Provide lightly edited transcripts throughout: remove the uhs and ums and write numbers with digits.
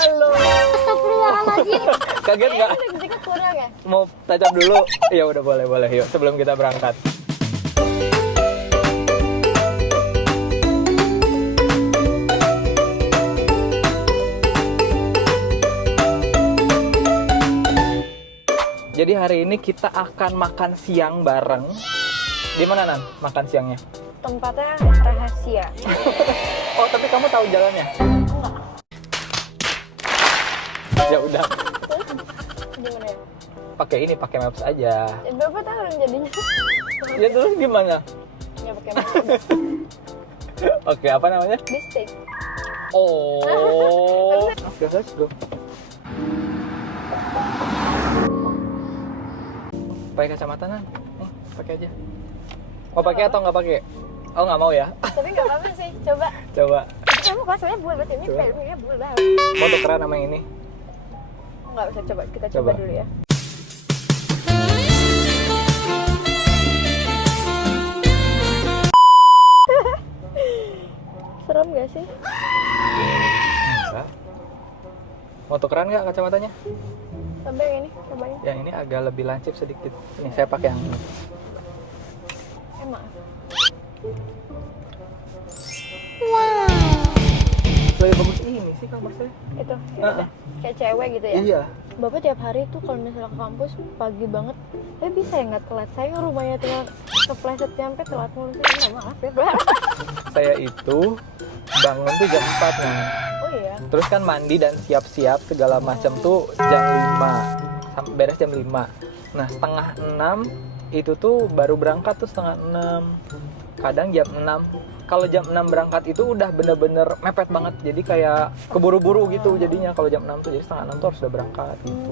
Halo. Astagfirullahaladzim. Kaget nggak? Lipstiknya kurang ya? Mau touch up dulu? Ya udah boleh yuk sebelum kita berangkat. Jadi hari ini kita akan makan siang bareng. Di mana Nan? Makan siangnya? Tempatnya rahasia. Oh, tapi kamu tahu jalannya? Enggak. Ya udah, Gimana ya? pakai maps aja. Bapak tahu dong jadinya. Ya terus gimana? Ya pakai maps. Oke, apa namanya? Bistik. Oh. Oke, let's go. Pakai kacamata Nan? Pakai aja. Oh, pakai atau nggak pakai? Oh, nggak mau ya? Tapi nggak apa-apa sih. Coba. Coba. Tapi kamu kelasnya bulat berarti ini Coba. filmnya bulat banget. Mau tukeran sama yang ini? Nggak bisa coba. Kita Coba. coba dulu ya. Serem gak sih? Enggak. Mau tukeran nggak kacamatanya? Sampai yang ini, cobain. Yang ini agak lebih lancip sedikit. Ini saya pakai yang ini. Emang. Lebih bagus ini sih kalau saya. Itu, ya udah. Kayak cewek gitu ya? Iya. Bapak tiap hari tuh kalau misalnya ke kampus pagi banget, bisa ya nggak telat? Saya rumahnya tinggal kepleset nyampe telat mulu sih. Nggak, maaf ya, Pak. Saya itu bangun tuh jam 4 Nan. Oh iya. Terus kan mandi dan siap-siap segala macam tuh jam 5. Sampai beres jam 5. Nah, setengah 6 itu tuh baru berangkat tuh setengah 6. Kadang jam 6. Kalau jam 6 berangkat itu udah bener-bener mepet banget. Jadi kayak keburu-buru gitu jadinya kalau jam 6 tuh. Jadi setengah 6 tuh harus udah berangkat gitu.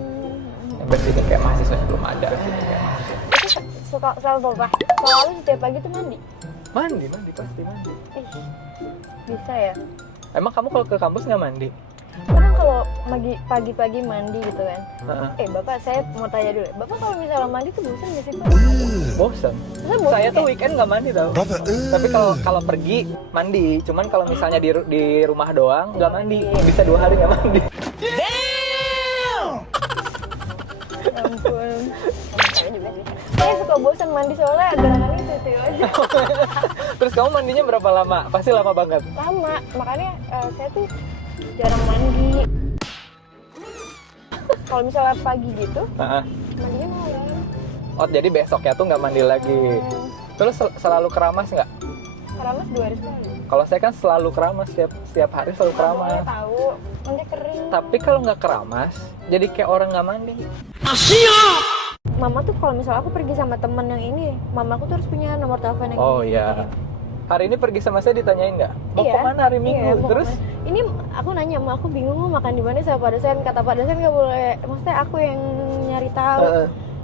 Yang berarti kayak mahasiswa belum ada sih kayak mahasiswa. Itu suka selalu Bapak. Selalu setiap pagi tuh mandi. Mandi pasti mandi. Ih, bisa ya? Emang kamu kalau ke kampus nggak mandi? Kadang kalau pagi-pagi mandi gitu kan. Heeh. Bapak, saya mau tanya dulu. Bapak kalau misalnya mandi tuh bosan nggak sih, Pak? Bosan. Bosan Saya tuh kayak- weekend nggak mandi tau. Tapi kalau pergi mandi. Cuman kalau misalnya di rumah doang nggak mandi. Bisa 2 hari nggak mandi. Ya ampun. Saya juga sih. Saya suka bosan mandi soalnya gerakannya itu aja. Terus kamu mandinya berapa lama? Pasti lama banget. Lama, makanya saya tuh jarang mandi. Kalau misalnya pagi gitu, Heeh. mandinya malam. Oh jadi besoknya tuh nggak mandi lagi. Terus selalu keramas nggak? Keramas 2 hari sekali. Kalau saya kan selalu keramas setiap hari selalu Boleh keramas. tahu, nanti kering. Tapi kalau nggak keramas, jadi kayak orang nggak mandi. Mama tuh kalau misalnya aku pergi sama temen yang ini, mamaku tuh harus punya nomor telepon yang Oh ini. iya. Hari ini pergi sama saya ditanyain nggak? Mau Iya, kemana hari Minggu? iya, mau Terus? kemana. Ini aku nanya, Ma, aku bingung mau makan di mana sama Pak dosen. Kata Pak dosen nggak boleh, maksudnya aku yang nyari tahu.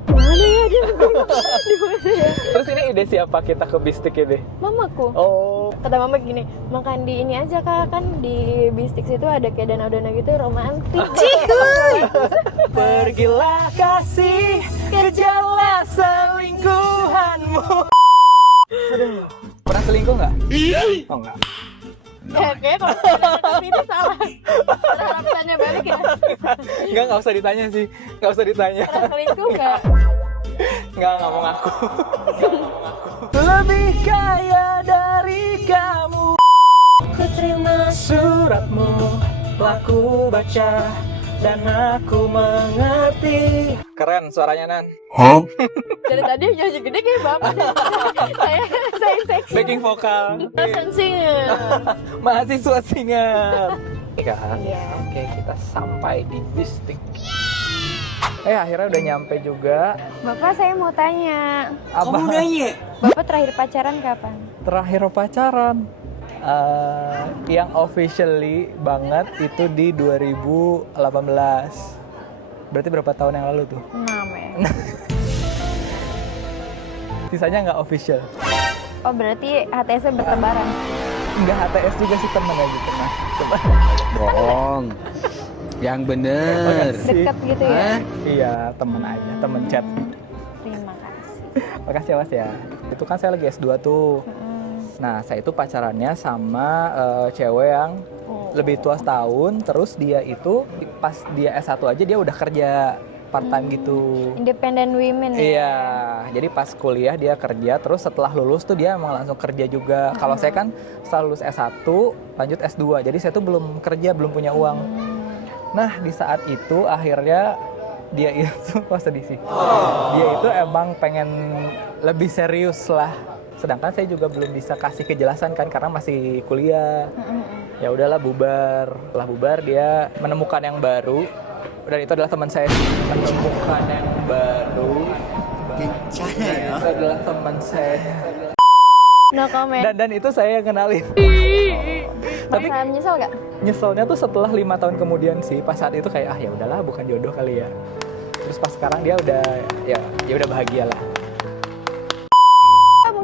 Di mana ya dia? Di mana ya? Terus ini ide siapa kita ke bistik ini? Mamaku. Oh, Kata mama gini, makan di ini aja Kak, kan di Bistik situ ada kayak danau-danau gitu romantis. pergilah kasih kejarlah selingkuhanmu. Aduh, pernah selingkuh nggak? Oh nggak. Kayaknya kalau tapi itu salah. Terhadap tanya balik ya. Nggak usah ditanya sih. Nggak usah ditanya. Pernah selingkuh nggak? Nggak mau ngaku. Lebih kaya dari kamu. Ku terima suratmu, laku baca dan aku mengerti. Keren suaranya Nan. Dari tadi nyanyi gede kayak bapak. saya insecure. Backing vokal. Sensinya. Mahasiswa Singar. Iya. Iya. Oke, kita sampai di Bistik. Akhirnya udah nyampe juga. Bapak, saya mau tanya. Apa? Bapak terakhir pacaran kapan? Terakhir pacaran. Yang officially banget itu di 2018. Berarti berapa tahun yang lalu tuh? 6 ya. Sisanya nggak official. Oh, berarti HTS-nya bertebaran. Nggak HTS juga sih, temen aja pernah. Coba. Bohong. Yang bener. Dekat gitu ya. Iya, temen aja, temen chat. Terima kasih. Makasih ya Mas ya. Itu kan saya lagi S2 tuh. Nah, saya itu pacarannya sama cewek yang Lebih tua setahun, terus dia itu pas dia S1 aja dia udah kerja part time gitu. Independent women ya. Iya, jadi pas kuliah dia kerja, terus setelah lulus tuh dia emang langsung kerja juga. Kalau saya kan setelah lulus S1, lanjut S2, jadi saya tuh belum kerja, belum punya uang. Nah, di saat itu akhirnya dia itu, wah sedih sih. Dia itu emang pengen lebih serius lah. Sedangkan saya juga belum bisa kasih kejelasan kan, karena masih kuliah. Ya udahlah bubar. Setelah bubar dia menemukan yang baru. Dan itu adalah teman saya menemukan yang baru. Itu adalah teman saya. No comment. Dan itu saya yang kenalin. Tapi Masa menyesal gak? nyeselnya tuh setelah 5 tahun kemudian sih. Pas saat itu kayak ya udahlah bukan jodoh kali ya. Terus pas sekarang dia udah ya udah bahagia lah.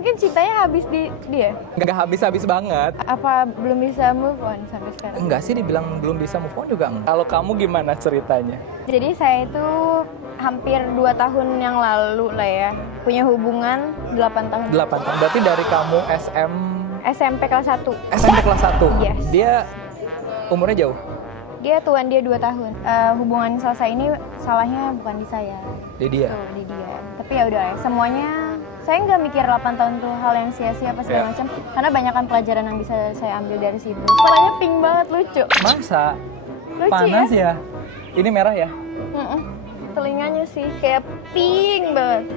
Mungkin cintanya habis di dia. Nggak habis-habis banget. Apa belum bisa move on sampai sekarang? Enggak sih, dibilang belum bisa move on juga enggak. Kalau kamu gimana ceritanya? Jadi saya itu hampir 2 tahun yang lalu lah ya, punya hubungan 8 tahun. 8 tahun. Berarti dari kamu SMP kelas 1. SMP kelas 1? Yes. Dia umurnya jauh? Dia tuan dia 2 tahun. Hubungan selesai ini salahnya bukan di saya. Di dia? Tuh, di dia. Tapi ya udah ya, semuanya saya nggak mikir 8 tahun tuh hal yang sia-sia apa segala macam. Karena banyak kan pelajaran yang bisa saya ambil dari situ. Sekolahnya pink banget, lucu. Masa? Lucu Panas ya? Ini merah ya? Telinganya sih kayak pink banget.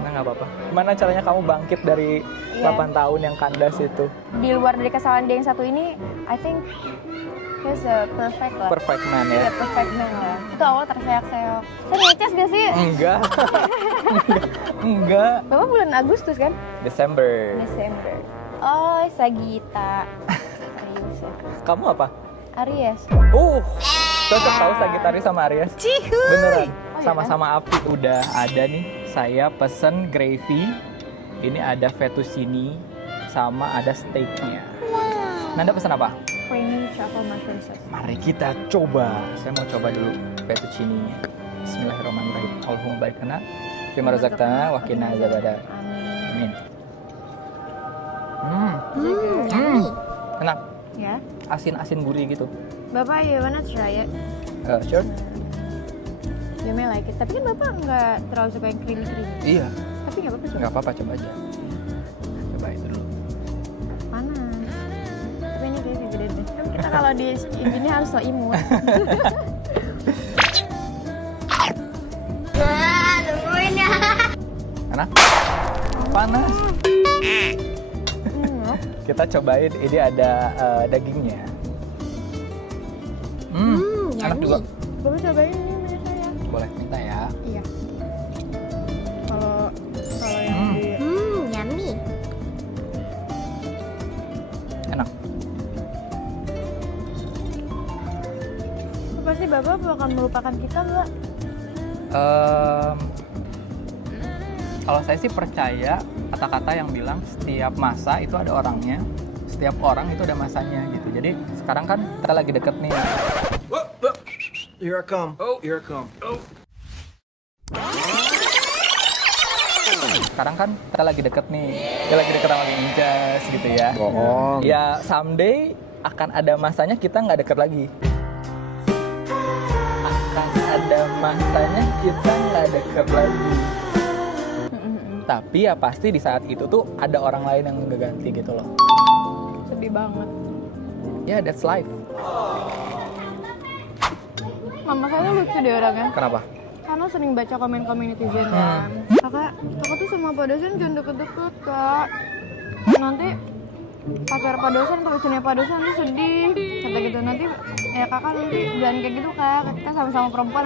Nah nggak apa-apa. Gimana caranya kamu bangkit dari 8 tahun yang kandas itu? Di luar dari kesalahan dia yang satu ini, I think he's a perfect lah. Perfect man ya? Iya, perfect man lah. Itu awal terseok-seok. Saya ngeces gak sih? Enggak. Enggak. Bapak bulan Agustus kan? Desember. Desember. Oh, Sagita. Serius ya. Kamu apa? Aries. Cocok tahu Sagittarius sama Aries. Beneran. Oh, iya Sama-sama api. Udah ada nih. Saya pesen gravy. Ini ada fettuccine sama ada steaknya. Nanda pesen apa? Creamy truffle mushroom sauce. Mari kita coba. Saya mau coba dulu fettuccine-nya. Bismillahirrahmanirrahim. Allahumma barik lana fima razaqtana wa qina azabannar. Amin. Amin. Enak. Ya. Asin-asin gurih gitu. Bapak, you wanna try it? Sure. You may like it. Tapi kan Bapak nggak terlalu suka yang creamy-creamy. Iya. Tapi nggak apa-apa sih. Nggak apa-apa, coba aja. Coba itu dulu. Panas. Tapi ini kayaknya gede deh. Kan kita kalau di gini harus so imut. Enak? Panas. Kita cobain, ini ada dagingnya. Enak juga. Bapak cobain ini punya saya. Boleh minta ya. Iya. Kalau yang di Yummy. Enak. pasti Bapak akan melupakan kita nggak? Kalau saya sih percaya kata-kata yang bilang setiap masa itu ada orangnya, setiap orang itu ada masanya gitu. Jadi sekarang kan kita lagi deket nih. Here I come. Oh, here I come. Oh. Sekarang kan kita lagi deket nih, kita lagi deket sama Incas gitu ya. Bohong. Ya someday akan ada masanya kita nggak deket lagi. Akan ada masanya kita nggak deket lagi. Tapi ya pasti di saat itu tuh ada orang lain yang ngeganti gitu loh. Sedih banget. Ya, that's life. Mama saya lucu deh orangnya. Kenapa? Karena sering baca komen-komen netizen kan. Kakak tuh sama Pak dosen jangan deket-deket kak. Nanti pacar Pak dosen atau istrinya Pak dosen tuh sedih. Kata gitu nanti ya kakak nanti jangan kayak gitu kak. Kita sama-sama perempuan.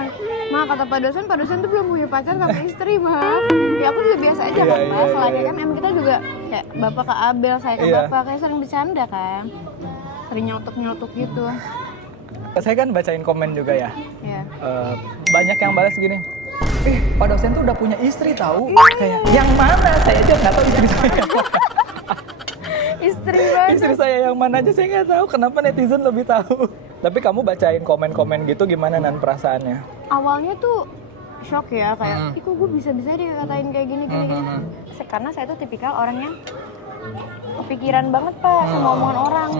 Ma kata Pak dosen tuh belum punya pacar sama istri mah. Ya aku juga biasa aja kan Pak. Selainnya kan emang kita juga kayak bapak ke Abel, saya ke bapak kayak sering bercanda kan. Sering nyotok-nyotok gitu. Saya kan bacain komen juga ya. Ya. Banyak yang balas gini. Pak dosen tuh udah punya istri tahu. Kayak yang mana? Saya aja nggak tahu istri saya. Istri banget. Istri saya yang mana aja saya nggak tahu. Kenapa netizen lebih tahu? Tapi kamu bacain komen-komen gitu gimana nan perasaannya? Awalnya tuh shock ya kayak, ih kok gue bisa-bisa dia katain kayak gini. Karena saya tuh tipikal orang yang kepikiran banget Pak sama omongan orang.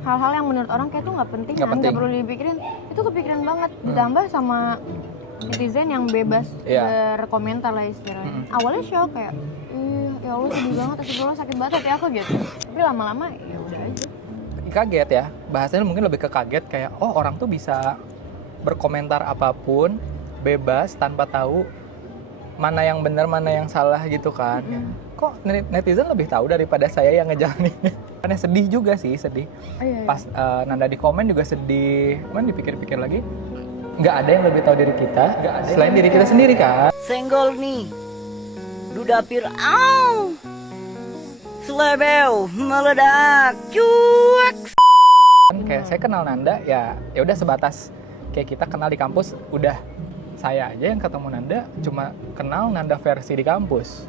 hal-hal yang menurut orang kayak tuh nggak penting, Nggak penting. perlu dipikirin, itu kepikiran banget. Ditambah sama netizen yang bebas Iya. berkomentar lah istilahnya. Awalnya shock kayak, ya Allah sedih banget, astagfirullah sakit banget hati aku gitu. Tapi lama-lama ya udah aja. Kaget ya, bahasanya mungkin lebih ke kaget kayak oh orang tuh bisa berkomentar apapun bebas tanpa tahu mana yang benar mana yang salah gitu kan. Kok netizen lebih tahu daripada saya yang ngejalaninnya. Karena sedih juga sih, sedih. Iya. Pas Nanda di komen juga sedih. Cuman dipikir-pikir lagi, nggak ada yang lebih tahu diri kita selain diri kita sendiri kan. Senggol nih, dudapir, au, selebel meledak, cuek. Kayak saya kenal Nanda ya udah sebatas kayak kita kenal di kampus, udah saya aja yang ketemu Nanda cuma kenal Nanda versi di kampus,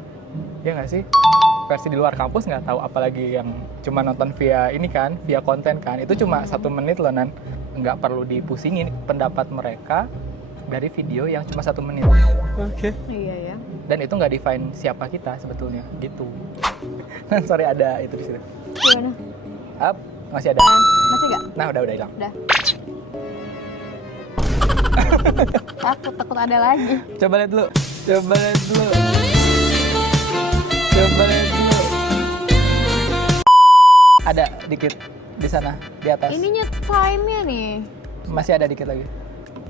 ya nggak sih? Versi di luar kampus nggak tahu, apalagi yang cuma nonton via ini kan, via konten kan, itu cuma 1 menit loh Nan, nggak perlu dipusingin pendapat mereka dari video yang cuma 1 menit. Oke. Iya ya. Dan itu nggak define siapa kita sebetulnya, gitu. Sorry ada itu di situ. Gimana? Up, masih ada. Masih gak? Nah udah hilang. Udah. Takut ada lagi. Coba lihat dulu. Coba lihat dulu. Coba lihat dulu. Ada dikit di sana, di atas. Ininya time-nya nih. Masih ada dikit lagi.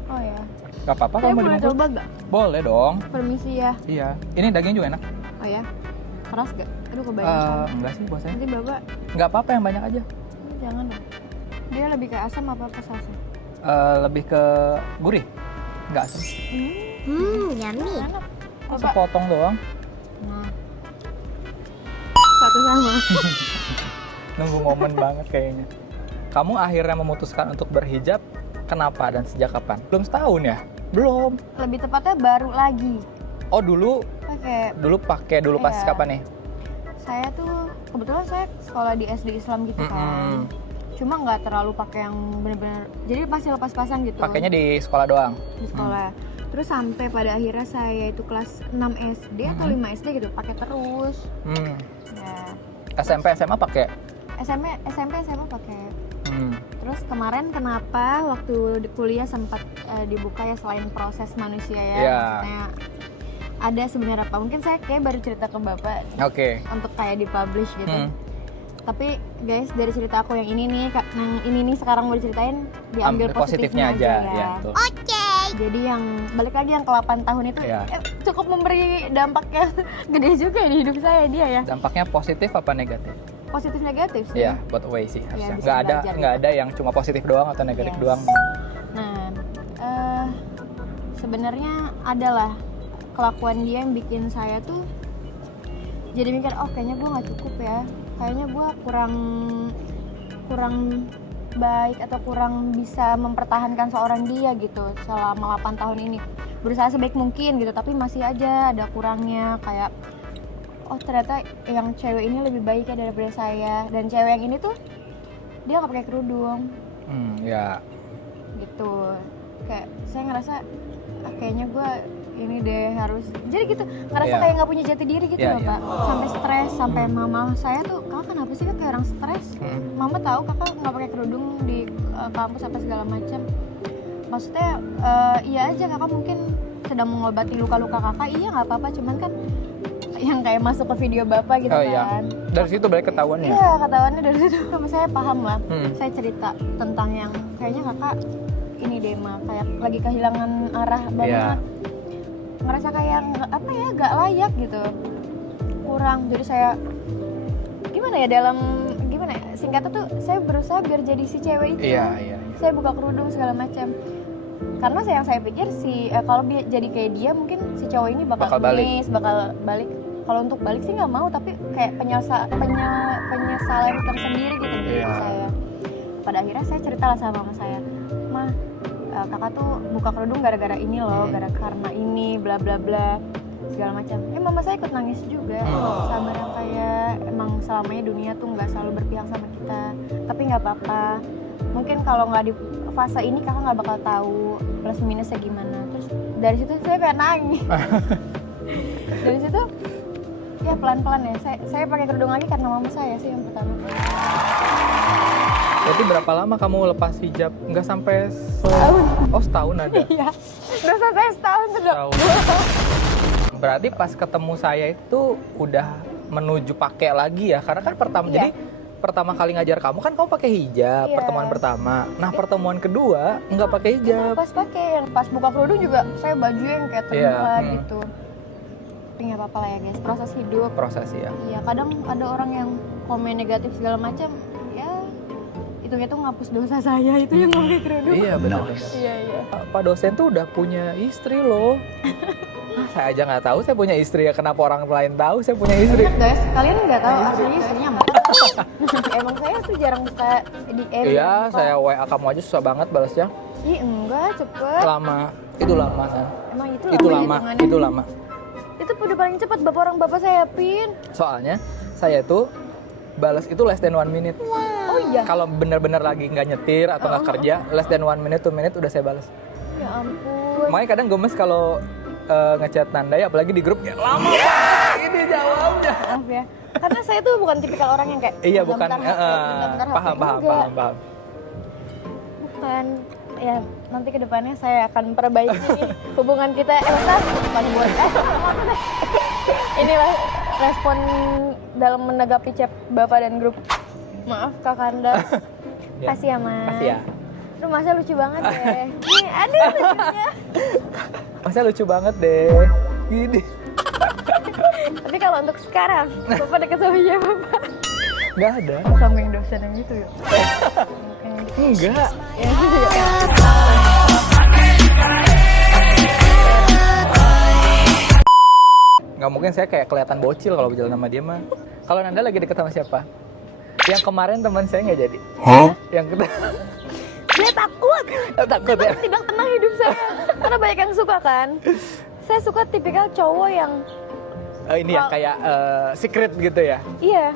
Oh ya. Gak apa-apa Saya kalau mau boleh dimasukin. coba gak? Boleh dong. Permisi ya. Iya. Ini daging juga enak. Oh ya. Keras gak? Aduh kebanyakan. Enggak sih buat saya. Nanti bapak Enggak apa-apa yang banyak aja. jangan dong. Dia lebih ke asam apa ke salsa? Lebih ke gurih. Enggak asam. Yummy. Enak. Coba. Sepotong doang. Nah. Satu sama. Nunggu momen banget kayaknya. Kamu akhirnya memutuskan untuk berhijab. Kenapa dan sejak kapan? Belum setahun ya? Belum. Lebih tepatnya baru lagi. Oh dulu Pakai pas Iya. kapan nih? saya tuh kebetulan saya sekolah di SD Islam gitu kan. Cuma nggak terlalu pakai yang bener-bener. Jadi pasti lepas-pasan gitu. Pakainya di sekolah doang. Di sekolah. Terus sampai pada akhirnya saya itu kelas 6 SD atau 5 SD gitu pakai terus. Ya. SMP SMA pakai. SMP SMA pakai. Hmm. Terus kemarin kenapa waktu di kuliah sempat dibuka ya selain proses manusia ya. Iya. Maksudnya ada sebenarnya apa? Mungkin saya kayak baru cerita ke Bapak Oke. untuk kayak dipublish gitu. Tapi guys dari cerita aku yang ini nih, yang ini nih sekarang mau diceritain diambil Ambil positifnya aja ya. Tuh. Jadi yang balik lagi yang ke 8 tahun itu Iya. cukup memberi dampak yang gede juga di hidup saya dia ya. Dampaknya positif apa negatif? Positif negatif sih. Iya, both way sih harusnya. bisa Nggak belajar nggak gitu. ada yang cuma positif doang atau negatif Yes. doang. Nah, sebenarnya adalah kelakuan dia yang bikin saya tuh jadi mikir, oh kayaknya gue nggak cukup ya, kayaknya gue kurang baik atau kurang bisa mempertahankan seorang dia gitu selama 8 tahun ini. Berusaha sebaik mungkin gitu, tapi masih aja ada kurangnya kayak oh ternyata yang cewek ini lebih baik ya daripada saya, dan cewek yang ini tuh dia nggak pakai kerudung Ya. gitu. Kayak saya ngerasa kayaknya gue ini deh harus jadi gitu, ngerasa Iya. kayak nggak punya jati diri gitu Iya, loh iya. Pak. Sampai stres, sampai mama saya tuh, kakak kenapa sih, Kak, kayak orang stres? Mama tahu kakak nggak pakai kerudung di kampus apa segala macam. Maksudnya iya aja kakak mungkin sedang mengobati luka-luka kakak, iya nggak apa-apa, cuman kan yang kayak masuk ke video bapak gitu Oh, iya. kan. Dari situ balik ketahuannya. Iya, ketahuannya dari situ. Sama saya paham lah. Hmm. Saya cerita tentang yang kayaknya kakak ini deh mah kayak lagi kehilangan arah banget. Iya. Ngerasa kayak apa ya, gak layak gitu. Kurang. Jadi saya gimana ya, gimana ya? Singkatnya tuh saya berusaha biar jadi si cewek itu. Iya. Saya buka kerudung segala macam. Karena saya pikir kalau jadi kayak dia mungkin si cowok ini bakal balik. ngemis, bakal balik. Kalau untuk balik sih nggak mau, tapi kayak penyesalan tersendiri gitu di diri Iya. saya. Pada akhirnya saya ceritalah sama mama saya, "Ma, kakak tuh buka kerudung gara-gara ini loh, karena ini bla bla bla segala macam." Mama saya ikut nangis juga. Sabar yang kayak emang selamanya dunia tuh nggak selalu berpihak sama kita. Tapi nggak apa-apa. Mungkin kalau nggak di fase ini kakak nggak bakal tahu plus minusnya gimana. Terus dari situ saya kayak nangis. Dari situ ya pelan-pelan ya. Saya pakai kerudung lagi karena mama saya sih yang pertama. Berarti berapa lama kamu lepas hijab? Nggak sampai setahun ada. Iya. Dosa saya setahun sudah. Setahun. Berarti pas ketemu saya itu udah menuju pakai lagi ya, karena kan pertama Iya. jadi pertama kali ngajar kamu kan kamu pakai hijab Iya. pertemuan pertama. Nah pertemuan kedua nggak pakai hijab. Pas pakai yang pas buka kerudung juga saya baju yang kayak Iya, terbuka hmm. gitu. Tapi nggak apa-apa lah ya guys, proses hidup. Proses ya. Iya, kadang ada orang yang komen negatif segala macam. Ya, itu ngapus dosa saya itu yang pakai kerudung. Iya benar. Iya, iya. Pak dosen tuh udah punya istri loh. Saya aja nggak tahu saya punya istri ya, kenapa orang lain tahu saya punya istri? Ingat guys, kalian nggak tahu aslinya istrinya apa? Emang saya tuh jarang buka DM. Iya, saya WA kamu aja susah banget balasnya. Ih enggak, cepet. Lama, itu lama kan? Emang itu Itu lama lama, hitungannya. itu lama. Itu udah paling cepet bapak saya pin. Soalnya saya tuh balas itu less than 1 minute. Oh iya. Kalau benar-benar lagi nggak nyetir atau nggak kerja, less than 1 minute, 2 minute udah saya balas. Ya ampun. Makanya kadang gemes kalau ngechat Nandai, apalagi di grup ya lama banget ini jawabnya. Maaf ya. Karena saya tuh bukan tipikal orang yang kayak Iya bukan, bentar-bentar HP. paham. Enggak. Bukan. Ya nanti kedepannya saya akan perbaiki nih hubungan kita. Bentar, bukan buat maksudnya. Inilah respon dalam menanggapi chat Bapak dan grup. Maaf Kak Kanda. Ya. Kasih ya Mas. Kasih ya. Aduh Masnya lucu banget deh. Nih, aduh lucunya. Masa lucu banget deh. Gini. Tapi kalau untuk sekarang, Bapak deket sama siapa Bapak? Nggak ada. Sama yang dosen yang itu yuk. Enggak. Ya gitu ya. Nggak mungkin saya kayak kelihatan bocil kalau berjalan sama dia mah. Kalau Nanda lagi deket sama siapa? Yang kemarin teman saya nggak jadi. Yang kita Saya takut. takut ya. Tidak tenang hidup saya. Karena banyak yang suka kan. Saya suka tipikal cowok yang Ini ya kayak secret gitu ya. iya.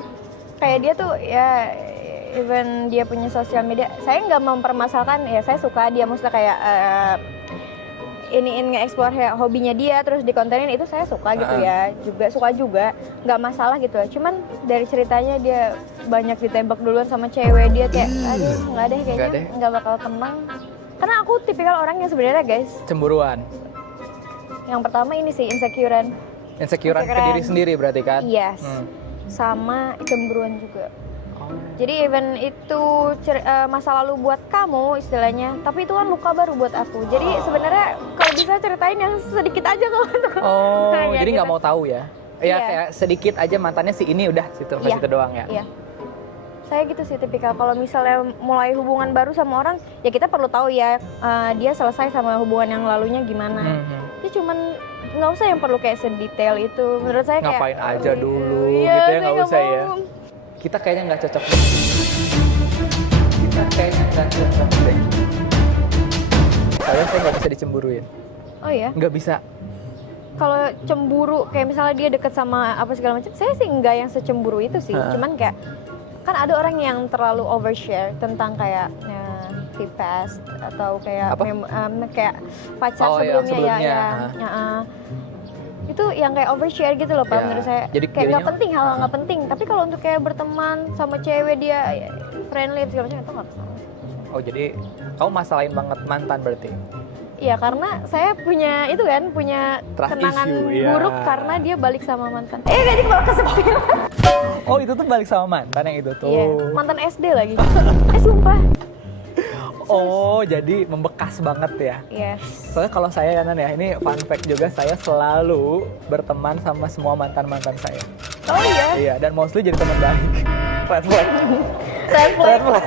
Kayak dia tuh ya even dia punya sosial media, saya nggak mempermasalahkan ya saya suka dia maksudnya kayak iniin nge-explore hobinya dia terus dikontenin itu saya suka gitu ya juga nggak masalah gitu cuman dari ceritanya dia banyak ditembak duluan sama cewek dia kayak aduh nggak deh kayaknya nggak bakal tenang karena aku tipikal orang yang sebenarnya guys Cemburuan. yang pertama ini sih insecurean Insecurean ke diri sendiri berarti kan? yes sama cemburuan juga. Jadi even itu masa lalu buat kamu istilahnya, tapi itu kan luka baru buat aku. Jadi sebenarnya kalau bisa ceritain yang sedikit aja kalau untuk Oh, kayak jadi gitu. nggak mau tahu ya? Ya Iya. kayak sedikit aja mantannya si ini udah situ, Iya. situ doang ya. Iya. Saya gitu sih tipikal kalau misalnya mulai hubungan baru sama orang, ya kita perlu tahu ya dia selesai sama hubungan yang lalunya gimana. Dia cuman nggak usah yang perlu kayak sedetail itu. Menurut saya kayak Ngapain aja dulu iya, gitu ya, saya nggak usah ya. mau. Kita kayaknya nggak cocok. Kita kayaknya nggak cocok deh. Saya nggak bisa dicemburuin. Oh ya. Nggak bisa. Kalau cemburu kayak misalnya dia deket sama apa segala macam, saya sih enggak yang secemburu itu sih. Cuman kayak kan ada orang yang terlalu overshare tentang kayak past atau kayak kayak pacar Oh, yang sebelumnya, sebelumnya. Itu yang kayak overshare gitu loh Pak Ya, menurut saya. jadi Kayak nggak jadinya- penting, hal nggak penting. Tapi kalau untuk kayak berteman sama cewek dia friendly segala macam itu nggak masalah. Oh jadi kamu masalahin banget mantan berarti? Iya karena saya punya itu kan punya Trust kenangan issue, iya. buruk karena dia balik sama mantan. Jadi malah kesepian. Oh itu tuh balik sama mantan yang itu tuh. Iya, mantan SD lagi. Sumpah. Oh jadi membekas banget ya. Yes. Soalnya kalau saya ya Nan ya, ini fun fact juga, saya selalu berteman sama semua mantan-mantan saya. Oh iya. Iya, dan mostly jadi teman baik. Red flag. Red flag. Red flag.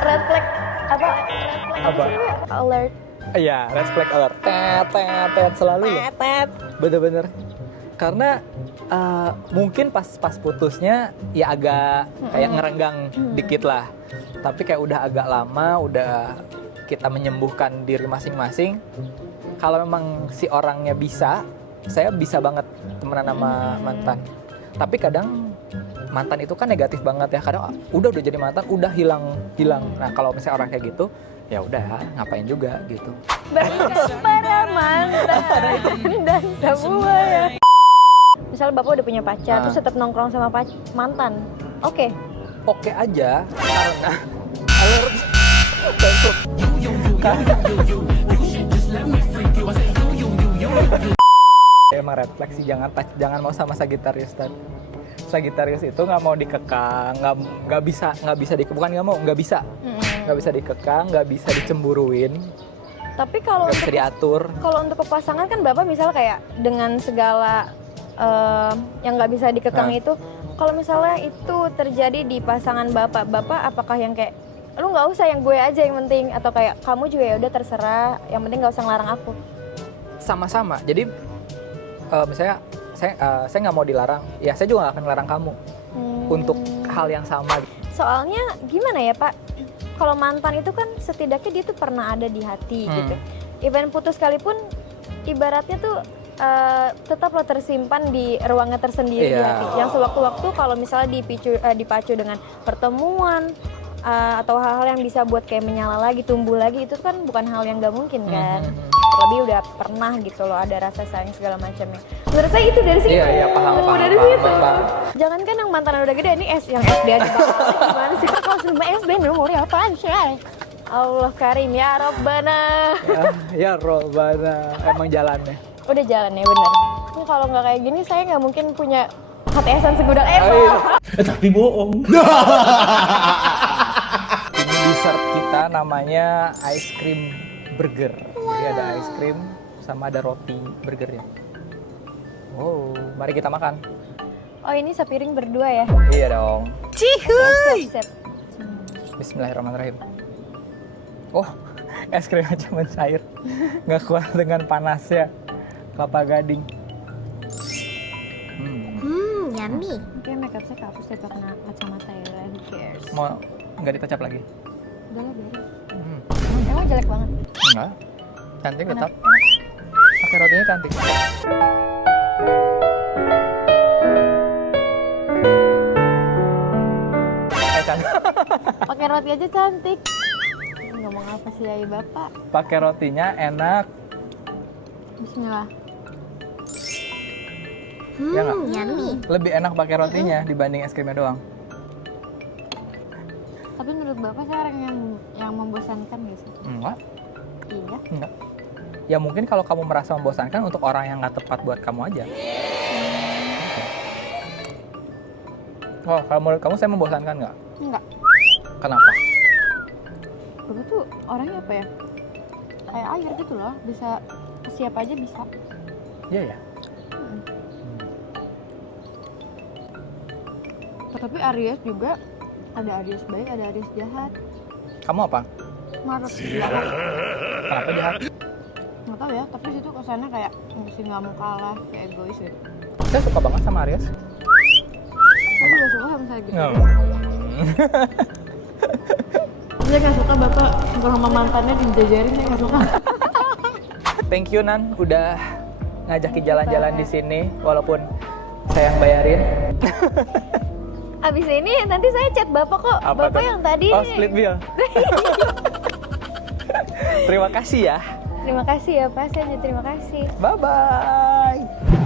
Red flag apa? Red flag Apa? sih? Alert. Iya, red flag alert. Tet selalu loh. Tet. Bener-bener. Karena mungkin pas putusnya ya agak kayak ngerenggang dikit lah. Tapi kayak udah agak lama, udah kita menyembuhkan diri masing-masing. Kalau memang si orangnya bisa, saya bisa banget temenan sama mantan. Tapi kadang mantan itu kan negatif banget ya. Kadang udah jadi mantan, udah hilang. Nah kalau misalnya orang kayak gitu, ya udah ngapain juga gitu. Berikan para mantan dan semua ya. Misal Bapak udah punya pacar, terus tetap nongkrong sama mantan. Oke. oke aja karena alert emang red flag sih, jangan mau sama Sagittarius tadi. Sagittarius itu nggak mau dikekang, nggak bisa bukan nggak bisa dikekang, nggak bisa dicemburuin, Tapi kalau nggak bisa diatur. kalau untuk pasangan kan Bapak misal kayak dengan segala yang nggak bisa dikekang itu, kalau misalnya itu terjadi di pasangan Bapak apakah yang kayak lu nggak usah, yang gue aja yang penting, atau kayak kamu juga ya udah terserah, yang penting nggak usah ngelarang aku? Sama-sama. Jadi misalnya saya nggak mau dilarang, ya saya juga nggak akan ngelarang kamu untuk hal yang sama. Soalnya gimana ya Pak, kalau mantan itu kan setidaknya dia tuh pernah ada di hati gitu. Even putus sekalipun ibaratnya tuh tetap lo tersimpan di ruangnya tersendiri di hati. Yang sewaktu-waktu kalau misalnya dipacu dengan pertemuan atau hal-hal yang bisa buat kayak menyala lagi, tumbuh lagi, itu kan bukan hal yang nggak mungkin kan. Terlebih udah pernah gitu loh, ada rasa sayang segala macamnya. Menurut saya itu dari situ. Iya, paham. Dari situ. Jangan kan yang mantan udah gede, ini yang SD aja banget. Gimana sih Kak, kalau sama SD memori apaan sih? Allah Karim ya Robbana. Ya Robbana, emang jalannya. Udah jalan ya, bener. Ini kalau nggak kayak gini saya nggak mungkin punya HTS-an segudang Tapi bohong. Ini dessert kita namanya ice cream burger. Jadi ada ice cream sama ada roti burgernya. Wow, mari kita makan. Oh ini sepiring berdua ya? Iya dong. Siap. Bismillahirrahmanirrahim. Oh, es krim aja mencair. Nggak kuat dengan panasnya. Kelapa gading. Yummy. Oke, makeup saya kehapus deh pakai kacamata ya. Who cares? Mau nggak ditacap lagi? Udah lah, biarin. Emang jelek banget? Enggak. Cantik tetap. Pakai rotinya cantik. Cantik. Pakai roti aja cantik. Ngomong apa sih ya Bapak? Pakai rotinya enak. Bismillah. Ya nggak? Yummy. Lebih enak pakai rotinya dibanding es krimnya doang. Tapi menurut Bapak saya orang yang membosankan nggak sih? Enggak. Iya. Enggak. Ya mungkin kalau kamu merasa membosankan untuk orang yang nggak tepat buat kamu aja. Oh, kalau menurut kamu saya membosankan nggak? Enggak. Kenapa? Bapak tuh orangnya apa ya? Kayak air gitu loh, bisa ke siapa aja bisa. Iya ya. Tapi Aries juga ada Aries baik, ada Aries jahat. Kamu apa? Marah jahat. Kenapa jahat? Nggak tahu ya, tapi situ kesannya kayak mesti nggak mau kalah, kayak egois gitu. Saya suka banget sama Aries. Saya juga suka sama saya gitu. Nggak. Saya nggak suka Bapak sama mantannya dijajarin, saya nggak suka. Thank you Nan, udah ngajakin jalan-jalan di sini, walaupun saya yang bayarin. Abis ini nanti saya chat Bapak kok. Apa Bapak tuh? yang tadi. Oh, split bill. Terima kasih ya. Terima kasih ya Pak, saya juga terima kasih. Bye bye.